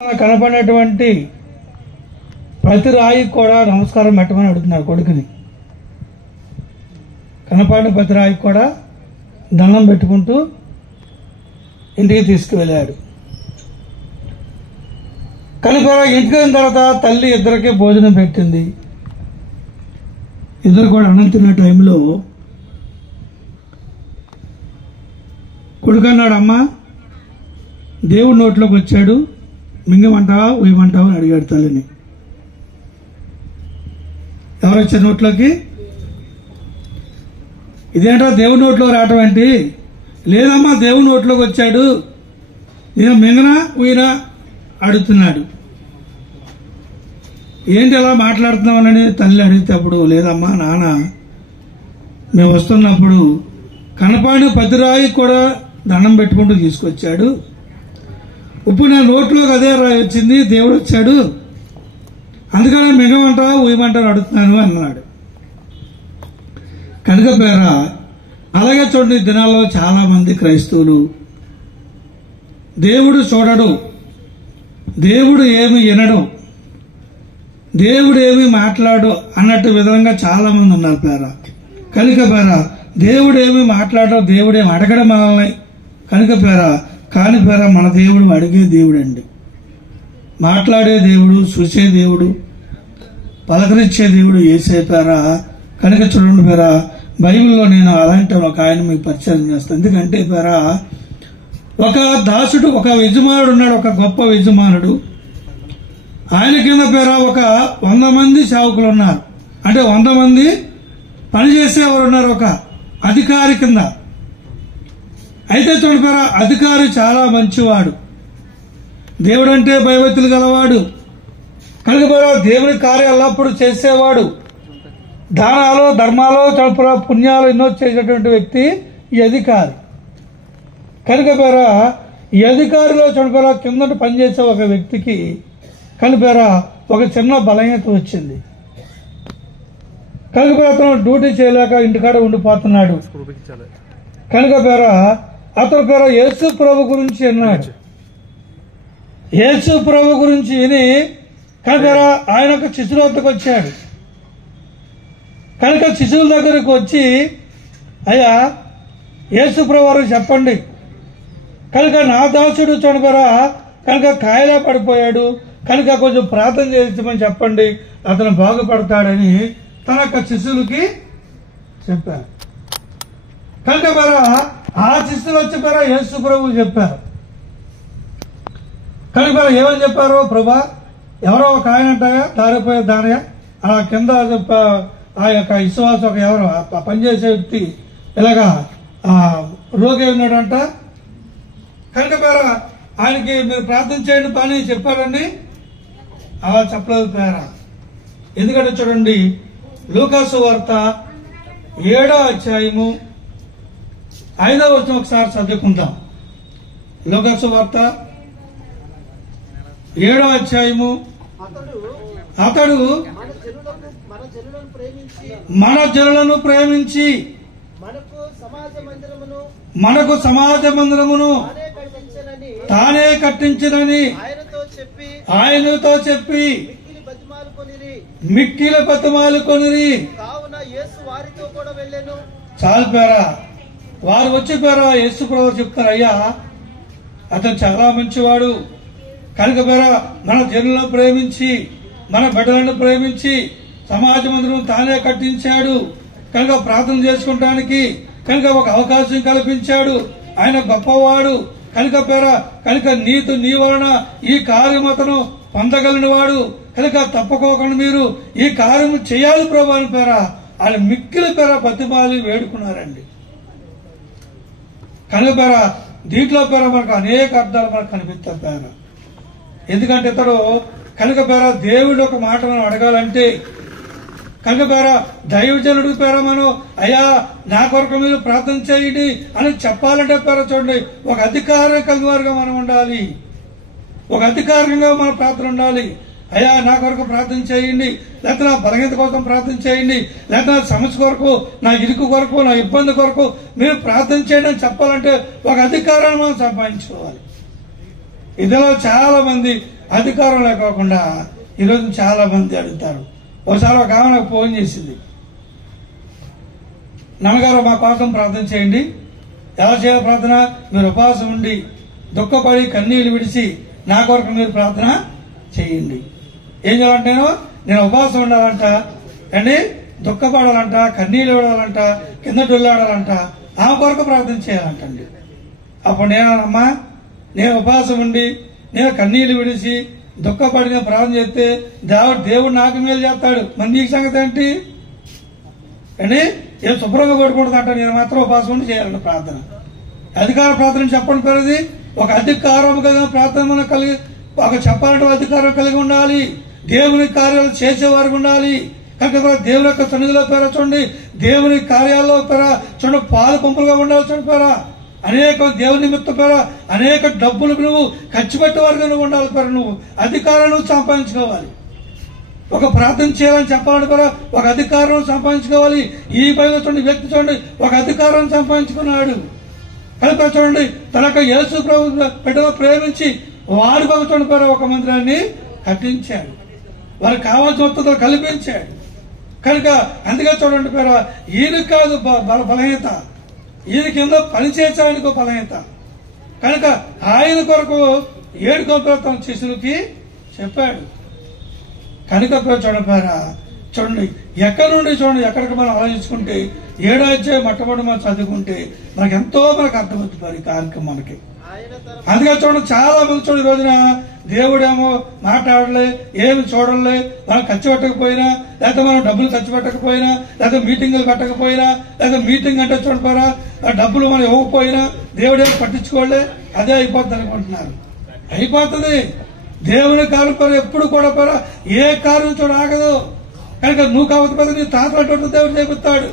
కనపడినటువంటి ప్రతి రాయికి కూడా నమస్కారం పెట్టమని అడుగుతున్నారు కొడుకుని. కనపడిన ప్రతి రాయికి కూడా దండం పెట్టుకుంటూ ఇంటికి తీసుకువెళ్ళాడు. కనుక ఇంటికి వెళ్ళిన తర్వాత తల్లి ఇద్దరికి భోజనం పెట్టింది. ఇద్దరు కూడా అన్నం తిన్న టైంలో కొడుకు అన్నాడు, అమ్మ దేవుడి నోట్లోకి వచ్చాడు, మింగమంటావా ఉయ్యమంటావా అని అడిగాడు తల్లిని. ఎవరు వచ్చారు నోట్లోకి? ఇదేంటో దేవుడి నోట్లో రావటం ఏంటి? లేదమ్మా దేవుడి నోట్లోకి వచ్చాడు, నేను మింగనా ఉయ్యనా అడుగుతున్నాడు. ఏంటి అలా మాట్లాడుతున్నామని తల్లి అడిగితే అప్పుడు, లేదమ్మా నాన్న మేము వస్తున్నప్పుడు కనపడిన పతిరాయి కూడా దండం పెట్టుకుంటూ తీసుకొచ్చాడు. ఇప్పుడు నా నోట్లోకి అదే రాయి వచ్చింది, దేవుడు వచ్చాడు, అందుకనే మిగమంటావా ఊయమంటావు అడుగుతున్నాను అన్నాడు. కనుక పేర అలాగే చూడండి, దినాల్లో చాలా మంది క్రైస్తవులు దేవుడు చూడడు, దేవుడు ఏమి వినడు, దేవుడు ఏమి మాట్లాడు అన్నట్టు విధంగా చాలా మంది ఉన్నారు పేర. కనుక పేర దేవుడు ఏమి మాట్లాడడం, దేవుడు ఏమి అడగడం మనల్ని. కనుక పేర కాని పేర మన దేవుడు అడిగే దేవుడు అండి, మాట్లాడే దేవుడు, చూసే దేవుడు, పలకరించే దేవుడు యేసే పేర. కనుక చూడండి పేర, బైబిల్లో నేను అలాంటి ఒక ఆయన మీకు పరిచయం చేస్తాను. ఎందుకంటే పేర ఒక దాసుడు, ఒక యజమానుడు ఉన్నాడు, ఒక గొప్ప యజమానుడు. ఆయన కింద పేర ఒక 100 మంది సేవకులు ఉన్నారు, అంటే 100 మంది పనిచేసేవారు ఉన్నారు ఒక అధికారి కింద. అయితే చూడండి పేర అధికారి చాలా మంచివాడు, దేవుడు అంటే భయభక్తులు గలవాడు. కనుక పేర దేవుని కార్యాలు ఎల్లప్పుడూ చేసేవాడు, దానాలు ధర్మాలు చూడపుర పుణ్యాలు ఎన్నో చేసేటువంటి వ్యక్తి ఈ అధికారి. కనుక పేర ఈ అధికారిలో చూడపుర కింద పనిచేసే ఒక వ్యక్తికి కనుక పేర ఒక చిన్న బలహీనత వచ్చింది. కనుక పేర అతను డ్యూటీ చేయలేక ఇంటికాడ ఉండిపోతున్నాడు. కనుక పేర అతను పేర యేసు ప్రభు గురించి విన్నాడు. యేసు ప్రభు గురించి విని కనుక ఆయన ఒక శిశువుల వద్దకు వచ్చాడు. కనుక శిశువుల దగ్గరకు వచ్చి, అయ్యా యేసు ప్రభు వారు చెప్పండి, కనుక నా దాసుడు చూడబరా కనుక కాయలా పడిపోయాడు, కనుక కొంచెం ప్రార్థన చేయించమని చెప్పండి, అతను బాగుపడతాడని తన యొక్క శిష్యులకి చెప్పారు. కనుక పేర ఆ శిష్యులు వచ్చి పేర యేసు ప్రభు చెప్పారు. కనుక పేర ఏమని చెప్పారు? ప్రభా, ఎవరో ఒక ఆయన అంటాయా దారిపోయే దానయ్య, ఆ కింద ఆ యొక్క విశ్వాసం ఒక ఎవరో పనిచేసే వ్యక్తి ఇలాగా రోగి ఉన్నాడంట. కనుక పేర ఆయనకి మీరు ప్రార్థన చేయండి పని చెప్పారండి. అలా చెప్పలేదు పేర. ఎందుకంటే చూడండి, లూకాసు వార్త 7వ అధ్యాయము 5వ వచనం ఒకసారి చదువుకుందాం. లూకాసు వార్త 7వ అధ్యాయము, అతడు మన జనులను ప్రేమించి మనకు సమాజ మందిరమును తానే కట్టించినని ఆయనతో చెప్పి మిక్కిలి బతిమాలుకొనిరి. చాలు పేరా, వారు వచ్చి పేరా యేసు ప్రభు చెప్తారు, అయ్యా అతను చాలా మంచివాడు, కనుక పేరా మన జనులను ప్రేమించి మన బిడ్డలను ప్రేమించి సమాజ మందిరం తానే కట్టించాడు, కనుక ప్రార్థన చేసుకోవడానికి కనుక ఒక అవకాశం కల్పించాడు. ఆయన గొప్పవాడు, కనుక పేర కనుక నీ వలన ఈ కార్యం అతను పొందగలిగిన వాడు, కనుక తప్పకోకుండా మీరు ఈ కార్యము చేయాలి ప్రభు అని పేర ఆయన మిక్కిలి పేర బతిమాలి వేడుకున్నారండి. కనుక పేర దీంట్లో పేర మనకు అనేక అర్థాలు మనకు కనిపిస్తాయి పేర. ఎందుకంటే ఇతడు కనుక పేర దేవుడు ఒక మాట మనం అడగాలంటే, కనుక పేర దైవజనుడు పేర మనం అయ్యా నా కొరకు మీరు ప్రార్థన చేయండి అని చెప్పాలంటే పేర చూడండి, ఒక అధికారం కలిగివారుగా మనం ఉండాలి, ఒక అధికారికంగా మన ప్రార్థన ఉండాలి. అయ్యా నా కొరకు ప్రార్థన చేయండి, లేకపోతే నా బలహీనత కోసం ప్రార్థన చేయండి, లేకపోతే నా సమస్య కొరకు, నా ఇరుకు కొరకు, నా ఇబ్బంది కొరకు మీరు ప్రార్థన చేయండి అని చెప్పాలంటే ఒక అధికారాన్ని మనం సంపాదించుకోవాలి. ఇదిలో చాలా మంది అధికారం లేకోకుండా ఈరోజు చాలా మంది అడుగుతారు. ఒకసారి ఒక ఆమె నాకు ఫోన్ చేసింది, నాన్నగారు మా కోసం ప్రార్థన చేయండి. ఎలా చేయాలి ప్రార్థన? మీరు ఉపవాసం ఉండి దుఃఖపడి కన్నీళ్లు విడిచి నా కొరకు మీరు ప్రార్థన చేయండి. ఏం చేయాలంటే నేను ఉపవాసం ఉండాలంట అండి, దుఃఖపడాలంట, కన్నీళ్లు విడాలంట, కింద డొల్లాడాలంట, ఆమె కొరకు ప్రార్థన చేయాలంటండి. అప్పుడు నేనమ్మా, నేను ఉపవాసం ఉండి నేను కన్నీళ్లు విడిచి దుఃఖపడి నేను ప్రార్థన చేస్తే దేవుడు నాకు మేలు చేస్తాడు. మరి నీకు సంగతి ఏంటి అండి? ఏం శుభ్రంగా పడుకుంటుందంట, నేను మాత్రం ఉపవాసం ఉండి చేయాలంట ప్రార్థన. అధికార ప్రార్థన చెప్పండి పేరుది. ఒక అధికారం కలిగిన ప్రార్థన మనకు కలిగి, ఒక చెప్పాలంటే అధికారం కలిగి ఉండాలి. దేవుని కార్యాలు చేసేవారు ఉండాలి. కనుక దేవుని యొక్క సన్నిధిలో పేర చూడండి, దేవుని కార్యాల్లో పేర చూడండి, పాలు పంపులుగా ఉండాలి. చూడండి పేర అనేక దేవుని నిమిత్తం పేర అనేక డబ్బులు నువ్వు ఖర్చు పెట్టేవారుగా నువ్వు ఉండాలి. పేర నువ్వు అధికారం నువ్వు సంపాదించుకోవాలి. ఒక ప్రార్థన చేయాలని చెప్పాలంటే పేర ఒక అధికారం సంపాదించుకోవాలి. ఈ పైన చూడండి వ్యక్తి చూడండి ఒక అధికారం సంపాదించుకున్నాడు. కనుక చూడండి తన యొక్క యేసు ప్రభు బిడ్డను ప్రేమించి వారి చూడండి పేర ఒక మందిరాన్ని కట్టించాడు. వారికి కావాల్సిన వస్తువులు కల్పించాడు. కనుక అందుకే చూడండి పేర ఈయన కాదు బలహీనత, ఈయన కింద పనిచేసే ఆయనకు బలహీనత. కనుక ఆయన కొరకు 7 గంటలు తన శిష్యులకి చెప్పాడు. కనుక చూడండి పేర చూడండి ఎక్కడి నుండి చూడండి ఎక్కడికి మనం ఆలోచించుకుంటే 7వ అధ్యాయం మొట్టమొదటి మనం చదువుకుంటే మనకు ఎంతో మనకు అర్థమవుతుంది ఈ కార్యక్రమం మనకి. అందుకే చూడండి చాలా మంది చూడండి ఈ రోజున దేవుడేమో మాట్లాడలే, ఏమి చూడలే, మనం ఖర్చు పెట్టకపోయినా, లేకపోతే మనం డబ్బులు ఖర్చు పెట్టకపోయినా, లేకపోతే మీటింగులు పెట్టకపోయినా, లేకపోతే మీటింగ్ అంటే చూడపోరా డబ్బులు మనం ఇవ్వకపోయినా దేవుడేమో పట్టించుకోలే, అదే అయిపోతుంది అనుకుంటున్నారు. అయిపోతుంది. దేవుని కార్యం ఎప్పుడు కూడా పరా ఏ కార్యం చూడ ఆగదు. కనుక నువ్వు కాకపోతే నీ తాతలు దేవుడు చేపిస్తాడు.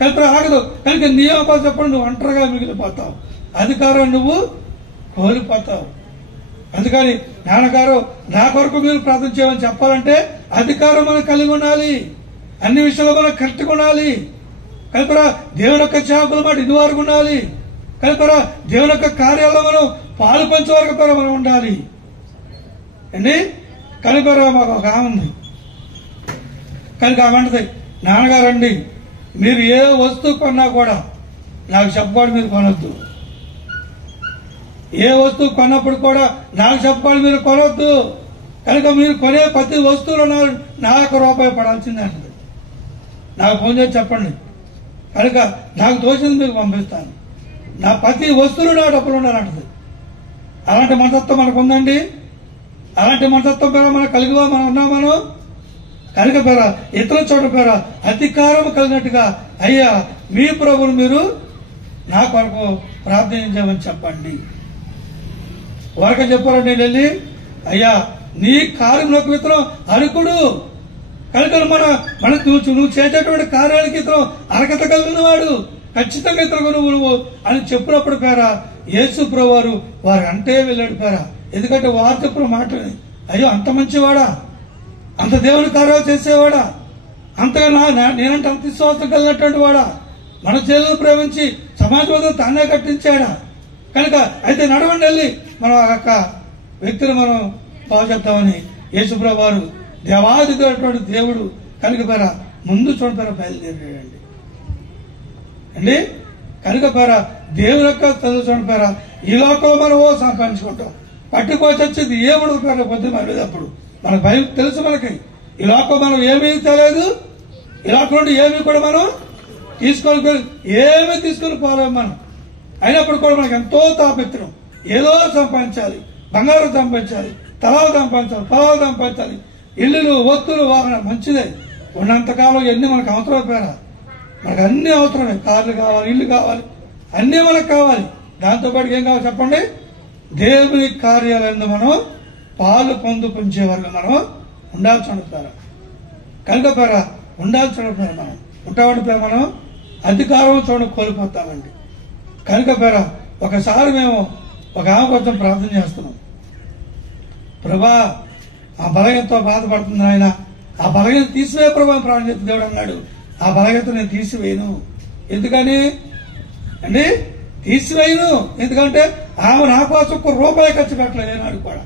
కనుక ఆగదు. కనుక నీ అవ్వాలి చెప్పండి, నువ్వు ఒంటరిగా మిగిలిపోతావు, అధికారం నువ్వు కోల్పోతావు. అందుకని నాన్నగారు నా కొరకు మీరు ప్రార్థన చేయమని చెప్పాలంటే అధికారం మనం కలిగి ఉండాలి. అన్ని విషయాల్లో మనం కరెక్ట్గా ఉండాలి. కనుక దేవుని యొక్క సేవకుల మాట ఇది వరకు ఉండాలి. కనుక దేవుని యొక్క కార్యాల్లో మనం పాలు పంచే వరకు కూడా మనం ఉండాలి అండి. కనుక మాకు ఒక ఆమె ఉంది. కనుక ఆమెంటది, నాన్నగారు అండి మీరు ఏ వస్తువు కొన్నా కూడా నాకు చెప్పాలి, మీరు కొనొద్దు. ఏ వస్తువు కొన్నప్పుడు కూడా నాకు చెప్పాలి, మీరు కొనొద్దు. కనుక మీరు కొనే ప్రతి వస్తువులో నాకు రూపాయి పడాల్సిందే అంటది. నాకు ఫోన్ చేసి చెప్పండి, కనుక నాకు తోచింది మీకు పంపిస్తాను. నా ప్రతి వస్తువులు నా డబ్బులు ఉండాలంటది. అలాంటి మనతత్వం మనకు ఉందండి. అలాంటి మనతత్వం పేర మనం కలిగివా మనం ఉన్నాం. మనం కనుక పేర ఇతర చోట పేర అధికారం కలిగినట్టుగా అయ్యా మీ ప్రభువును మీరు నా కొరకు ప్రార్థించమని చెప్పండి. వరక చెప్పారు, నేను వెళ్ళి అయ్యా నీ కార్యంలోకి ఇతను అరుకుడు. కనుక నువ్వు చేసేటువంటి కార్యానికి ఇతను అర్హత కలిగిన వాడు, ఖచ్చితంగా ఇతను నువ్వు అని చెప్పినప్పుడు పేర యేసు ప్రభు వారు అంటే వెళ్ళాడు పేర. ఎందుకంటే వారు చెప్పిన మాటని, అయ్యో అంత మంచివాడా, అంత దేవుని కార్యాలు చేసేవాడా, అంతగా నేనంటే అంత విశ్వాసం కలిగినటువంటి వాడా, మన చెల్లెలు ప్రేమించి సమాజంలో తానే కట్టించాడా. కనుక అయితే నడవండి వెళ్ళి మనం ఆ యొక్క వ్యక్తిని మనం బాగు చేద్దామని యేసుప్రభు వారు దేవాదిటువంటి దేవుడు కనుక పేర ముందు చూడపేర బయలుదేరాడండి అండి. కనుక పేర దేవుని యొక్క చదువు చూడపేర ఈ లోకంలో మనం సంపాదించుకుంటాం, పట్టుకోవచ్చేది ఏముడు పేర పొద్దు మన అప్పుడు మనకు భయం తెలుసు. మనకి ఈ లోకం మనం ఏమీ తెలియదు, ఈ లోకం నుండి ఏమీ కూడా మనం ఏమీ తీసుకొని పోలేము మనం. అయినప్పుడు కూడా మనకు ఎంతో తాపెత్తడం, ఏదో సంపాదించాలి, బంగారం సంపాదించాలి, తలాలు సంపాదించాలి, పొలాలు సంపాదించాలి, ఇల్లులు వస్తువులు వాహనం మంచిదే. ఉన్నంతకాలం ఎన్ని మనకు అవసరం పేరా, మనకు అన్ని అవసరమే. కార్లు కావాలి, ఇల్లు కావాలి, అన్నీ మనకు కావాలి. దాంతోపాటు ఏం కావాలి చెప్పండి, దేవుని కార్యాలయంలో మనం పాలు పొందే వరకు మనం ఉండాల్సి ఉంటారు. కనుక పేర ఉండాల్సి ఉంటారు. మనం ఉంటామని పేర మనం అధికారం చూడ కోల్పోతామండి. కనుక పేర ఒకసారి మేము ఒక ఆమె కోసం ప్రార్థన చేస్తున్నాం. ప్రభా ఆ బలహీనతో బాధపడుతుంది ఆయన, ఆ బలహీనత తీసివే ప్రభా ప్రార్థన చేస్తే దేవుడు అన్నాడు, ఆ బలహీనత నేను తీసివేయను. ఎందుకని అండి తీసివేయను? ఎందుకంటే ఆమె నా కోసం ₹1 ఖర్చు పెట్టలేదు ఏనాడు కూడా.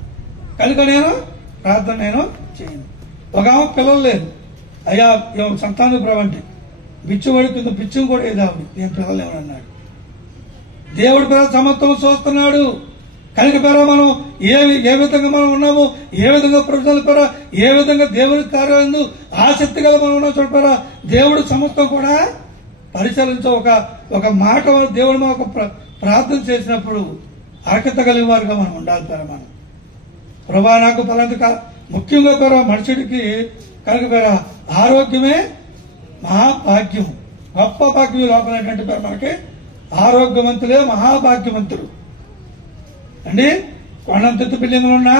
కనుక నేను ప్రార్థన నేను చేయను. ఒక ఆమె పిల్లలు లేదు, అయ్యా సంతాన ప్రభు అంటే బిచ్చువాడి కింద బిచ్చుం కూడా ఏదావుడు, నేను పిల్లలు ఏమన్నాడు. దేవుడి పేర సమత్వం చూస్తున్నాడు. కనుక పేర మనం ఏ విధంగా మనం ఉన్నాము, ఏ విధంగా ప్రజల పేర ఏ విధంగా దేవుడి కార్యాలు ఆసక్తి గల మనం ఉన్నాం చూడపారా. దేవుడు సమస్తం కూడా పరిశీలించే ఒక మాట దేవుడు మనం ఒక ప్రార్థన చేసినప్పుడు అర్హత కలిగే వారుగా మనం ఉండాలి పేర. మనం ప్రభా నాకు పలాంటి ముఖ్యంగా పేర మనుషుడికి కనుక పేర ఆరోగ్యమే మహాభాగ్యం, గొప్ప భాగ్యం. లోపల ఏంటంటే పేర మనకి ఆరోగ్యవంతులే మహాభాగ్యవంతుడు అండి. కొండంతెత్తు బిల్డింగ్లు ఉన్నా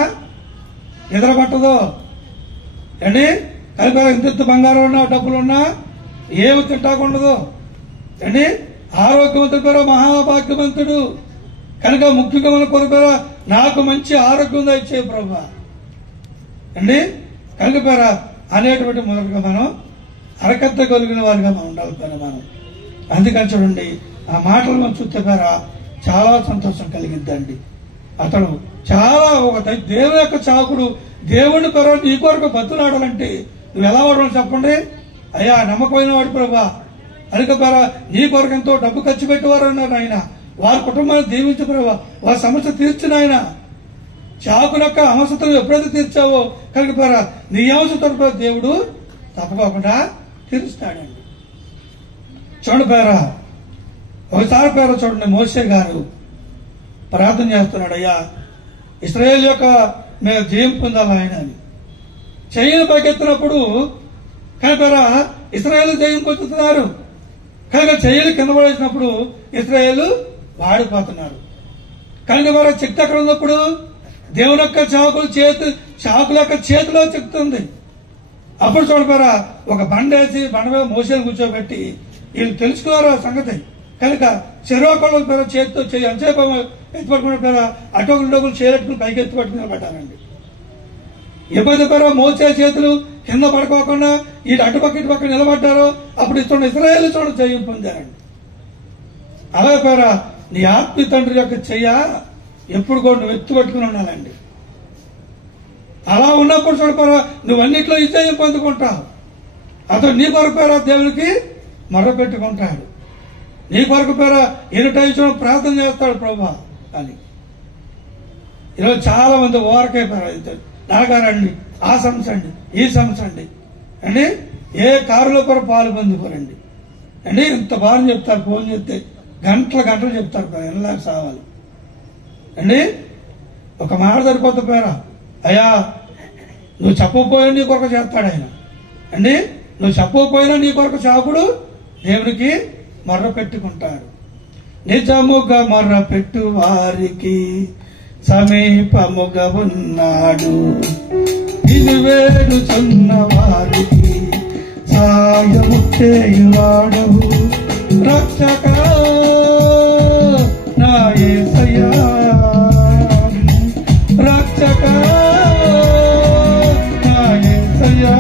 నిద్ర పట్టదు అండి. కనుక ఇంతెత్తు బంగారం ఉన్నా డబ్బులున్నా ఏమి తింటాకుండదు అండి. ఆరోగ్యవంతుడు పేర మహాభాగ్యవంతుడు. కనుక ముఖ్యంగా మన కొరకు పేర నాకు మంచి ఆరోగ్యం ఇచ్చే ప్రభా అండి. కనుక పేర అనేటువంటి మొదలుగా మనం అరకత్త కలిగిన వారిగా మనం ఉండాలి పేర మనం. అందుకని చూడండి ఆ మాటలు మనం చూస్తే పేర చాలా సంతోషం కలిగిద్దండి. అతడు చాలా ఒక దేవుని యొక్క చాకుడు. దేవుని పేర నీ కొరకు బతులాడాలంటే నువ్వు ఎలా వాడమని చెప్పండి. అయ్యా నమ్మకమైన వాడు ప్రభా, అధిక పేర నీ కొరకు ఎంతో డబ్బు ఖర్చు పెట్టేవారు అన్నారు ఆయన. వారి కుటుంబాన్ని దీవించు ప్రభా, వారి సమస్య తీర్చిన ఆయన. చాకుల యొక్క అవసరం ఎప్పుడైతే తీర్చావో కనుక పేర నీ అవసరం దేవుడు తప్పకుండా తీరుస్తాడండి. చూడండి పేర ఒకసారి పేర చూడండి, మోషే గారు ప్రార్థన చేస్తున్నాడు, అయ్యా ఇశ్రాయేలు యొక్క మేము జయం పొందాలి ఆయన అని. చెయ్యిని పైకెత్తినప్పుడు కనుక ఇశ్రాయేలు జయం పొందుతున్నారు. కనుక చెయ్యిలు కింద పడేసినప్పుడు ఇశ్రాయేలు వాడిపోతున్నారు. కనుక మరి శక్తి ఎక్కడ ఉన్నప్పుడు దేవుని యొక్క చాకుల యొక్క చేతిలో చెక్తుంది. అప్పుడు చూడపారా ఒక బండేసి బండ మీద మోసేని కూర్చోబెట్టి వీళ్ళు తెలుసుకున్నారు ఆ సంగతి. కనుక చెరువుల పేర చేతితో ఎంతసేపు ఎత్తుపట్టుకునే పేర అటోకులు చేరెట్టుకుని పైకి ఎత్తుపట్టుకుని పెట్టాలండి. ఎప్పుడైతే పేర మోసే చేతులు కింద పడుకోకుండా ఇటు అటుపక్క ఇటుపక్క నిలబడ్డారో అప్పుడు ఇస్రాయేలు చూడ జయం పొందారండి. అలాగే పేర నీ ఆత్మీయ తండ్రి యొక్క చెయ్య ఎప్పుడు కూడా నువ్వు ఎత్తుపట్టుకుని ఉండాలండి. అలా ఉన్నప్పుడు చూడపారా నువ్వు అన్నిట్లో విజయం పొందుకుంటావు. అతను నీ కొరకు పేర దేవునికి మొర్రపెట్టుకుంటాడు. నీ కొరకు పేర ఎన్ని టైం చూడ ప్రార్థన చేస్తాడు ప్రభా అని. ఈరోజు చాలా మంది ఓరకే పేర నాగారండి, ఆ సమస్య అండి, ఈ సమస్య అండి అండి. ఏ కారులో కూడా పాలు పొందుకోరండి అండి. ఇంత బాగా చెప్తారు, ఫోన్ చెప్తే గంటలు చెప్తారు పేర ఎలా సావాలి అండి. ఒక మాట సరిపోతే పేర అయ్యా నువ్వు చెప్పకపోయినా నీ కొరకు చేస్తాడు ఆయన అండి. నువ్వు చెప్పకపోయినా నీ కొరకు చాకుడు దేవునికి మొర్ర పెట్టుకుంటాడు. నిజముగా మొర్ర పెట్టు వారికి సమీపముగా ఉన్నాడు. ఇది వేడుచున్న వారికి సాయము చేయువాడవు రక్షక నా యేసయ్యా, రక్షక నా యేసయ్యా.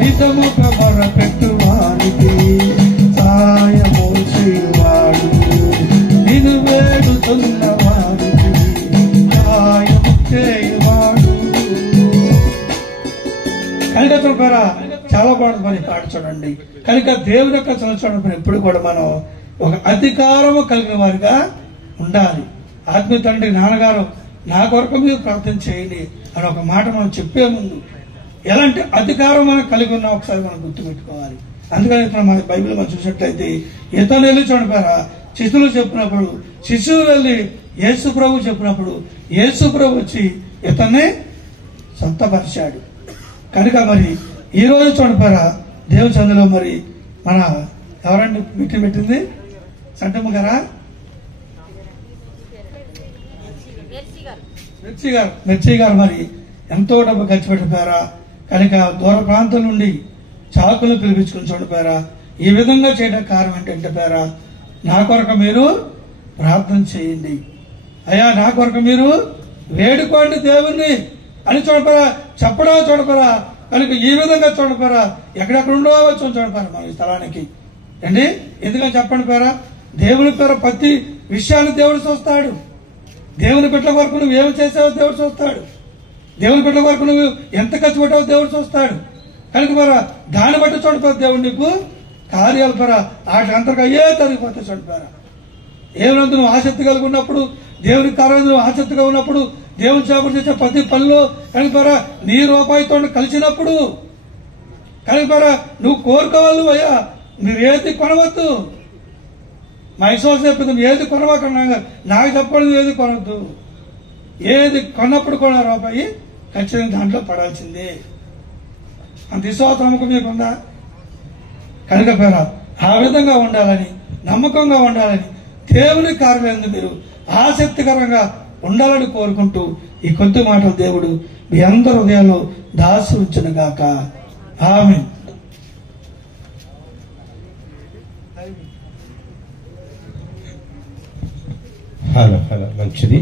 నిజముగా మొర్ర పెట్టు వారికి సాయము చేయువాడు. ఇది వేడుచున్న వారికి సాయము చేయువాడు. కనుక చూడరా చాలా బాగుంది మరి పాట చూడండి. కనుక దేవుని యొక్క చూడండి ఎప్పుడు కూడా మనం ఒక అధికారము కలిగిన వారిగా ఉండాలి. ఆత్మీయ తండ్రి నాన్నగారు నా కొరకు మీరు ప్రార్థన చేయండి అని ఒక మాట మనం చెప్పే ముందు ఎలాంటి అధికారం మనం కలిగి ఉన్నా ఒకసారి మనం గుర్తుపెట్టుకోవాలి. అందుకని ఇక్కడ మన బైబిల్ మనం చూసినట్లయితే ఇతను వెళ్ళి చూడపారా శిశువులు చెప్పినప్పుడు శిశువు వెళ్ళి యేసు ప్రభు చెప్పినప్పుడు యేసు ప్రభు వచ్చి ఇతన్ని సొంతపరిచాడు. కనుక మరి ఈ రోజు చూడపారా దేవుని చందులో మరి మన ఎవరండి మీటింగ్ పెట్టింది? సంటమ్మ గారా? మిర్చి గారు మరి ఎంతో డబ్బు ఖర్చు పెట్టిపోయారా. కనుక దూర ప్రాంతం నుండి చాకులు పిలిపించుకుని చూడిపోయారా. ఈ విధంగా చేయడం కారణం ఏంటంటే పేరా నా కొరకు మీరు ప్రార్థన చేయండి, అయ్యా నా కొరకు మీరు వేడుకోండి దేవుణ్ణి అని చూడపారా చెప్పడం చూడపారా. కనుక ఈ విధంగా చూడపారా ఎక్కడెక్కడ ఉండవచ్చు చూడపారా మన ఈ స్థలానికి అండి. ఎందుకని చెప్పండి పేరా దేవుని పేర ప్రతి విషయాన్ని దేవుడు చూస్తాడు. దేవుని బిడ్డల కొరకు నువ్వు ఏమి చేసావో దేవుడు చూస్తాడు. దేవుని బిడ్డల కొరకు నువ్వు ఎంత ఖర్చు పెట్టావో దేవుడు చూస్తాడు. కనుక పరా దాన్ని బట్టి చూడపోతే దేవుడు నీకు కార్యాలు పరా వాటి అంతగా అయ్యే తరిగిపోతే చూడపారా. ఏమైనా నువ్వు ఆసక్తి కలిగి ఉన్నప్పుడు, దేవుని కార్యాలు నువ్వు ఆసక్తిగా ఉన్నప్పుడు, దేవుని చేపలు చేసే ప్రతి పనిలో కనుకరా నీ రూపాయితో కలిసినప్పుడు కనుకరా నువ్వు కోరుకోవాలి. అయ్యా మీరు ఏది కొనవద్దు, మా విశ్వాసం చెప్పింది ఏది కొనవకుండా నాకు చెప్పకూడదు, ఏది కొనవద్దు. ఏది కొన్నప్పుడు కొన్న రూపాయి ఖచ్చితంగా దాంట్లో పడాల్సిందే. అంత విశ్వాసం నమ్మకం మీకుందా? కనుక పేర ఆ విధంగా ఉండాలని, నమ్మకంగా ఉండాలని, దేవుని కార్యాలను మీరు ఆసక్తికరంగా ఉండాలని కోరుకుంటూ ఈ కొద్ది మాటలు దేవుడు మీ అందరి హృదయాల్లో దాసి ఉంచునుగాక. ఆమేన్. హలో మంచిది.